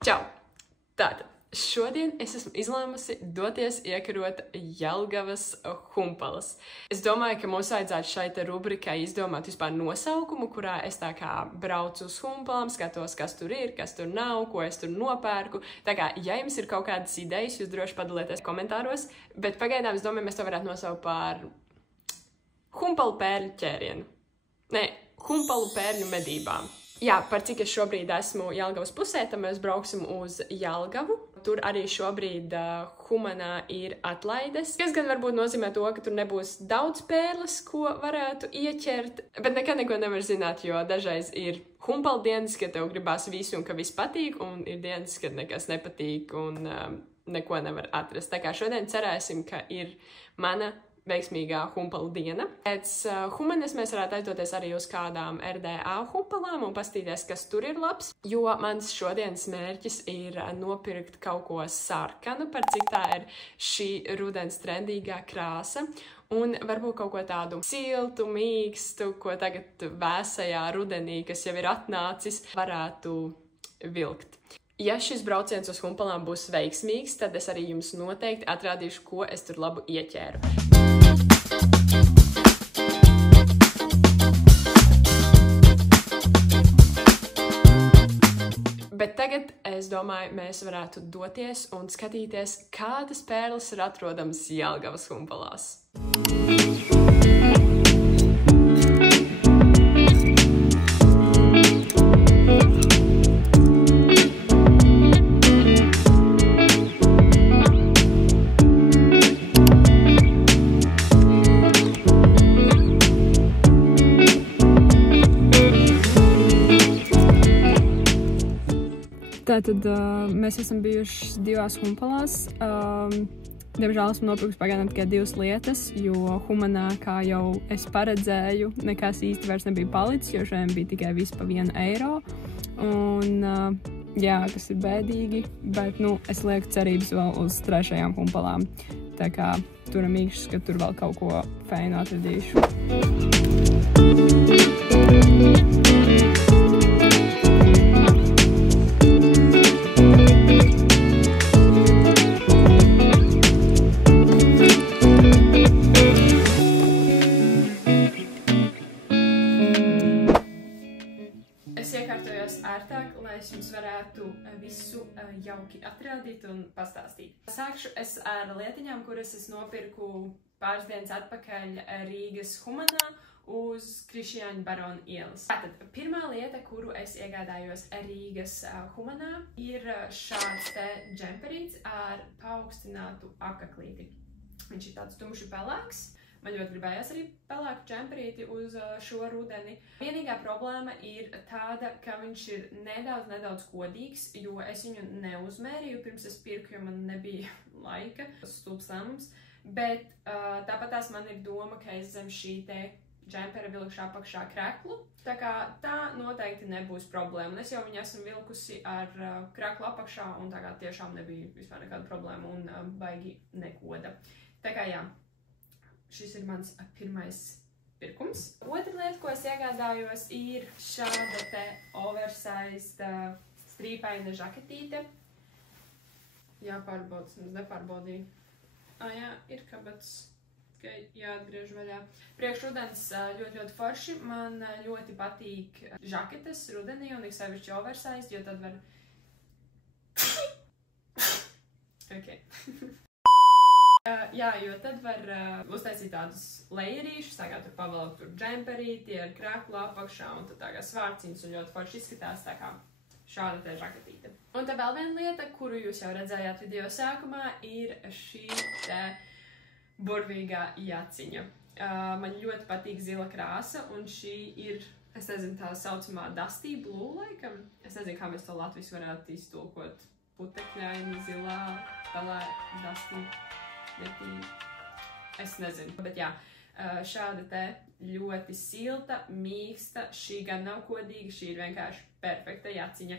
Čau! Tātad, šodien es esmu izlēmusi doties iekarot Jelgavas humpalas. Es domāju, ka mums vajadzētu šai rubrikai izdomāt vispār nosaukumu, kurā es tā kā braucu uz humpalām, skatos, kas tur ir, kas tur nav, ko es tur nopērku. Tā kā, ja jums ir kaut kādas idejas, jūs droši padalieties komentāros, bet pagaidām es domāju, mēs to varētu nosaukt par humpalu pērļu ķērienu. Nē, humpalu pērļu medībām. Jā, par cik es šobrīd esmu Jelgavas pusē, tad mēs brauksim uz Jelgavu. Tur arī šobrīd Humanā ir atlaides, kas gan varbūt nozīmē to, ka tur nebūs daudz pērles, ko varētu ieķert, bet nekad neko nevar zināt, jo dažreiz ir humpalu dienas, kad tev gribās visu un ka viss patīk, un ir dienas, kad nekas nepatīk un neko nevar atrast. Tā kā šodien cerēsim, ka ir mana veiksmīgā humpalu diena. Pēc Humanas mēs varētu aizdoties arī uz kādām RDA humpalām un pastīties, kas tur ir labs, jo mans šodienas mērķis ir nopirkt kaut ko sarkanu, par cik tā ir šī rudens trendīgā krāsa, un varbūt kaut ko tādu siltu, mīkstu, ko tagad vēsajā rudenī, kas jau ir atnācis, varētu vilkt. Ja šis brauciens uz humpalām būs veiksmīgs, tad es arī jums noteikti atrādīšu, ko es tur labu ieķēru. Bet tagad, es domāju, mēs varētu doties un skatīties, kādas pērles ir atrodamas Jelgavas humpalās. Tātad mēs esam bijuši divās humpalās. Diemžēl esmu nopirkusi pagaidām tikai 2 lietas, jo Humanā, kā jau es paredzēju, nekas īsti vairs nebija palicis, jo šodien bija tikai viss pa 1 eiro. Un, jā, kas ir bēdīgi, bet, es lieku cerības vēl uz 3. humpalām. Tā kā turam īkšķis, ka tur vēl kaut ko feinu atradīšu. Ērtāk, lai es jums varētu visu jauki atrādīt un pastāstīt. Sākšu es ar lietiņām, kuras es nopirku pāris dienas atpakaļ Rīgas Humanā uz Krišjāņa Barona ielas. Tātad, pirmā lieta, kuru es iegādājos Rīgas Humanā, ir šāds te džemperīts ar paaugstinātu apaklīti. Viņš ir tāds tumši pelēks. Man ļoti gribējās arī pelēku džemperīti uz šo rudeni. Vienīgā problēma ir tāda, ka viņš ir nedaudz kodīgs, jo es viņu neuzmērīju pirms es pirku, jo man nebija laika, stulbs lēmums. Bet tāpatās man ir doma, ka es zem šī te džempera vilkšu apakšā kreklu. Tā kā tā noteikti nebūs problēma. Un es jau viņu esmu vilkusi ar kreklu apakšā, un tā kā tiešām nebija vispār nekāda problēma un baigi nekoda. Tā kā jā. Šis ir mans pirmais pirkums. Otra lieta, ko es iegādājos, ir šāda te oversized strīpaina žaketīte. Jāpārbaudas, mums nepārbaudīju. Jā, ir kabats, tikai jāatgriež vaļā. Priekšrudens ļoti forši. Man ļoti patīk žaketes rudenī un sevišķi oversized, jo tad var... Okay. Jā, jo tad var uztaisīt tādus lejerīšus, tā kā tur pavelk tur džemperīti ar kreklu apakšā un tad tā kā svārciņas un ļoti forši izskatās, tā kā šāda te žaketīte. Un te vēl viena lieta, kuru jūs jau redzējāt video sākumā, ir šī te burvīgā jaciņa. Man ļoti patīk zila krāsa un šī ir, es nezinu, tā saucamā Dusty Blue laikam. Es nezinu, kā mēs to latviski varētu iztulkot. Putekļaini, zilā, pelē, Dusty. Es nezinu, bet jā, šāda te ļoti silta, mīksta, šī gan nav kodīga, šī ir vienkārši perfekta jaciņa.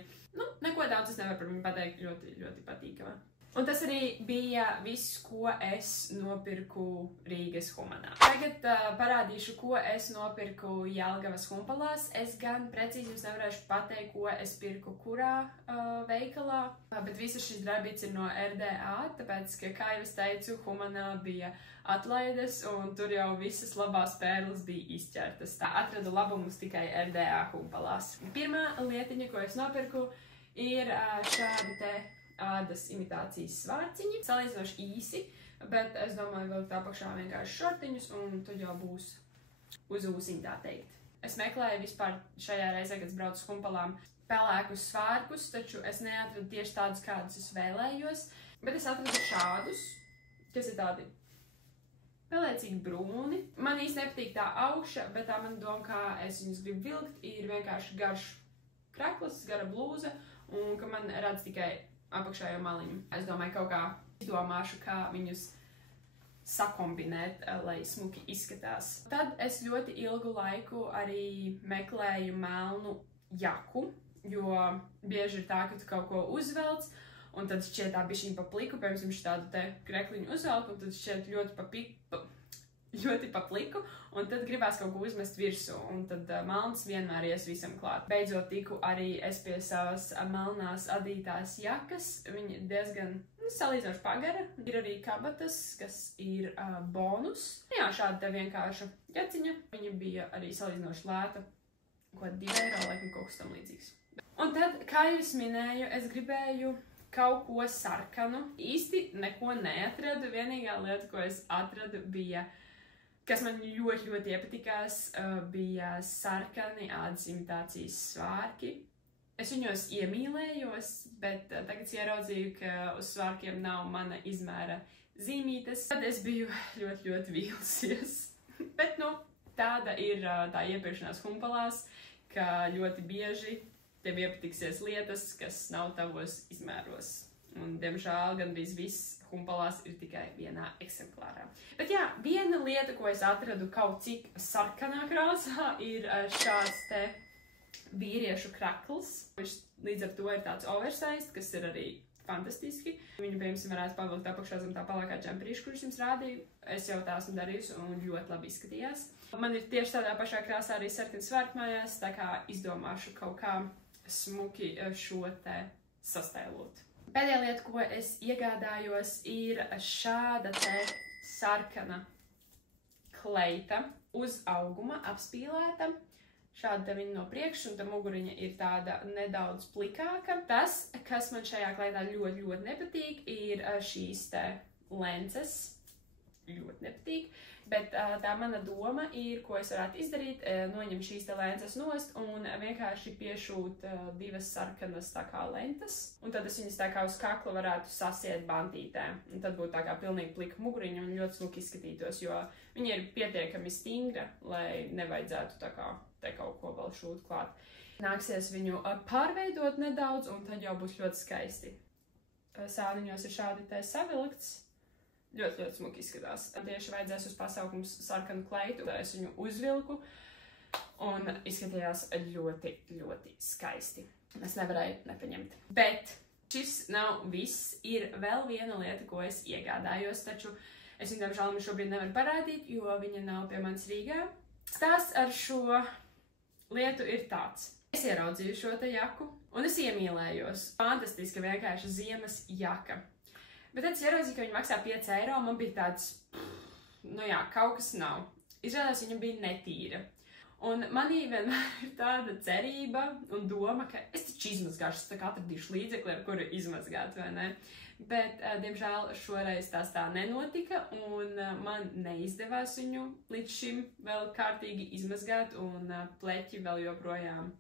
Neko daudz es nevaru par viņu pateikt, ļoti patīkama. Un tas arī bija viss, ko es nopirku Rīgas Humanā. Tagad parādīšu, ko es nopirku Jelgavas Humpalās. Es gan precīzi jums nevarēšu pateikt, ko es pirku kurā veikalā, bet visas šīs drēbītes ir no RDA, tāpēc, ka, kā jau es teicu, Humanā bija atlaides, un tur jau visas labās pērles bija izķertas. Tā atradu labumus tikai RDA Humpalās. Pirmā lietiņa, ko es nopirku, ir šādi te ādas imitācijas svārciņi. Salīdzinoši īsi, bet es domāju, vilkt apakšā vienkārši šortiņus, un tad jau būs uz ūsiņu, tā teikt. Es meklēju vispār šajā reizē, kad es braucu uz Humpalām, pelēkus svārkus, taču es neatradu tieši tādus, kādus es vēlējos, bet es atradu šādus, kas ir tādi pelēcīgi brūni. Man īsti nepatīk tā augša, bet tā man doma, kā es viņus gribu vilkt, ir vienkārši garš kraklis, gara blūza, un ka man redz tikai apakšā jau maliņu. Es domāju, kaut kā izdomāšu, kā viņus sakombinēt, lai smuki izskatās. Tad es ļoti ilgu laiku arī meklēju melnu jaku, jo bieži ir tā, ka tu kaut ko uzvelc, un tad šķiet tā bišķiņ pa pliku, piemēram, viņš tādu te krekliņu uzvelk, un tad šķiet ļoti pa pliku, un tad gribās kaut ko uzmest virsū, un tad melns vienmēr ies visam klāt. Beidzot tiku arī es pie savas melnās adītās jakas, viņa diezgan salīdzinoši pagara. Ir arī kabatas, kas ir bonus. Jā, šāda te vienkārša jaciņa. Viņa bija arī salīdzinoši lēta, ko 2 eiro, laikam kaut kas tam līdzīgs. Un tad, kā jau es minēju, es gribēju kaut ko sarkanu. Īsti neko neatradu, vienīgā lieta, ko es atradu, bija kas man ļoti iepatikās, bija sarkani ādas imitācijas svārki. Es viņos iemīlējos, bet tagad es ieraudzīju, ka uz svārkiem nav mana izmēra zīmītes. Tad es biju ļoti vīlusies. Bet, nu, tāda ir tā iepirkšanās Humpalās, ka ļoti bieži tev iepatiksies lietas, kas nav tavos izmēros. Un, diemžēl, gandrīz viss Humpalās ir tikai vienā eksemplārā. Bet jā, viena lieta, ko es atradu kaut cik sarkanā krāsā, ir šāds te vīriešu krakls. Viņš līdz ar to ir tāds oversized, kas ir arī fantastiski. Viņu, piemēram, varētu pavilkt apakšā zem tā palākā džemperīša, kurš jums rādīju. Es jau tā esmu darījusi un ļoti labi izskatījās. Man ir tieši tādā pašā krāsā arī sarkani svārki mājās, tā kā izdomāšu kaut kā smuki šo te sastēlot. Pēdējā lieta, ko es iegādājos, ir šāda te sarkana kleita uz auguma apspīlēta. Šāda te viņa no priekšas, un ta muguriņa ir tāda nedaudz plikāka. Tas, kas man šajā kleitā ļoti nepatīk, ir šīs te lences. Ļoti nepatīk, bet tā mana doma ir, ko es varētu izdarīt, noņemt šīs te lences nost un vienkārši piešūt 2 sarkanas tā kā lentes, un tad es viņas tā kā uz kakla varētu sasiet bantītē, un tad būtu tā kā pilnīgi plika muguriņa un ļoti smuki izskatītos, jo viņa ir pietiekami stingra, lai nevajadzētu tā kā te kaut ko vēl šūt klāt. Nāksies viņu pārveidot nedaudz, un tad jau būs ļoti skaisti. Sāniņos ir šādi te savilkts. Ļoti smuki izskatās. Tieši vajadzēs uz pasaukums sarkanu kleitu, es viņu uzvilku un izskatījās ļoti skaisti. Es nevarēju nepaņemt. Bet šis nav viss. Ir vēl viena lieta, ko es iegādājos, taču es viņu, diemžēl, šobrīd nevaru parādīt, jo viņa nav pie manis Rīgā. Stāsts ar šo lietu ir tāds. Es ieraudzīju šo te jaku un es iemīlējos. Fantastiska vienkārši ziemas jaka. Bet tad es ieraudzīju, ka viņi maksā 5 eiro, un man bija tāds, nu jā, kaut kas nav. Izrādās, viņa bija netīra. Un manī vienmēr ir tāda cerība un doma, ka es taču izmazgāšu, tā kā atradīšu līdzekli, ar kuru izmazgāt, vai ne? Bet, diemžēl, šoreiz tās tā nenotika, un man neizdevās viņu līdz šim vēl kārtīgi izmazgāt, un pleķi vēl joprojām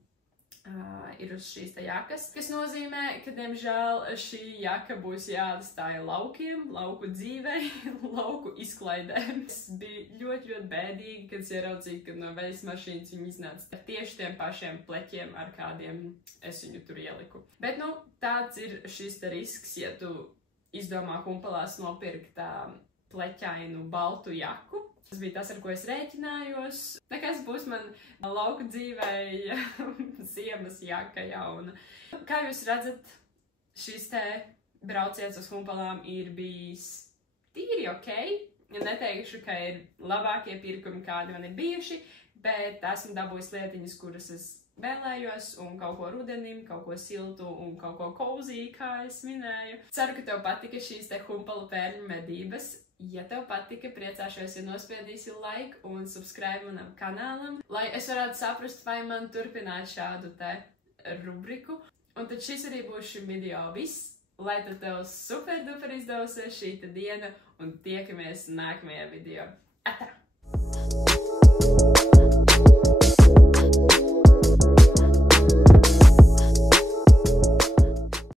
ir uz šīs te jakas, kas nozīmē, ka, diemžēl, šī jaka būs jāatstāja laukiem, lauku dzīvei, lauku izklaidēm. Es biju ļoti bēdīgi, kad es ieraudzīju, ka no veļas mašīnas viņi iznāca ar tieši tiem pašiem pleķiem, ar kādiem es viņu tur ieliku. Bet, nu, tāds ir šis te risks, ja tu izdomā Humpalās nopirkt pleķainu baltu jaku. Tas bija tas, ar ko es rēķinājos. Nekas būs man lauku dzīvei ziemas jaka jauna. Kā jūs redzat, šis te brauciens uz Humpalām ir bijis tīri ok. Neteikšu, ka ir labākie pirkumi, kādi man ir bijuši, bet esmu dabūjis lietiņas, kuras es vēlējos, un kaut ko rudenim, kaut ko siltu un kaut ko cozy, kā es minēju. Ceru, ka tev patika šīs te Humpalu pērļu medības. Ja tev patika, priecāšos, ja nospiedīsi like un subscribe manam kanālam, lai es varētu saprast, vai man turpināt šādu te rubriku. Un tad šis arī būs šim video viss, lai tad tev super duper izdevusies šī diena un tiekamies nākamajā video. Atā!